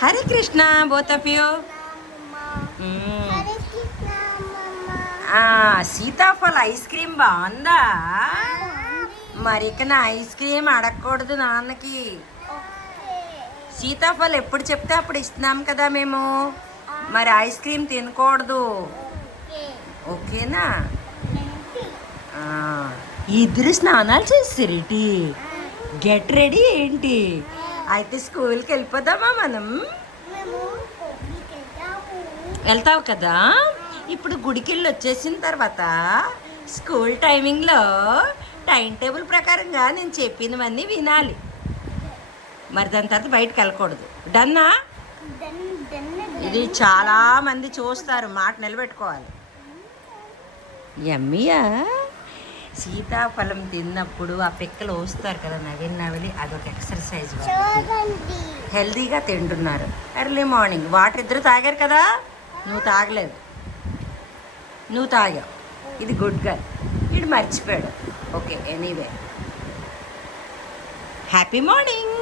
Hare Krishna both of you. సీతాఫల ice cream బాగుందా? మరి ఇక నా ఐస్ క్రీమ్ అడగకూడదు నాన్నకి. సీతాఫల్ ఎప్పుడు చెప్తే అప్పుడు ఇస్తున్నాం కదా మేము. మరి ఐస్ క్రీమ్ తినకూడదు, ఓకేనా? ఇద్దరు స్నానాలు చేస్తారేంటి? గెట్ రెడీ ఏంటి? అయితే స్కూల్కి వెళ్ళిపోదామా మనం? వెళ్తావు కదా. ఇప్పుడు గుడికెళ్ళి వచ్చేసిన తర్వాత స్కూల్ టైమింగ్లో టైం టేబుల్ ప్రకారంగా నేను చెప్పినవన్నీ వినాలి. మరి దాని తర్వాత బయటకు వెళ్ళకూడదు. డన్నా? ఇది చాలా మంది చూస్తారు, మాట నిలబెట్టుకోవాలి. యమ్మీయా. సీతాఫలం తిన్నప్పుడు ఆ పిక్కలు వస్తారు కదా, నవిలి అదొక ఎక్సర్సైజ్. హెల్తీగా తింటున్నారు. ఎర్లీ మార్నింగ్ వాటర్ ఇద్దరు తాగారు కదా, నువ్వు తాగలేదు, నువ్వు తాగావు. ఇది గుడ్ గర్ల్. వీడు మర్చిపోయాడు. Okay, anyway happy morning.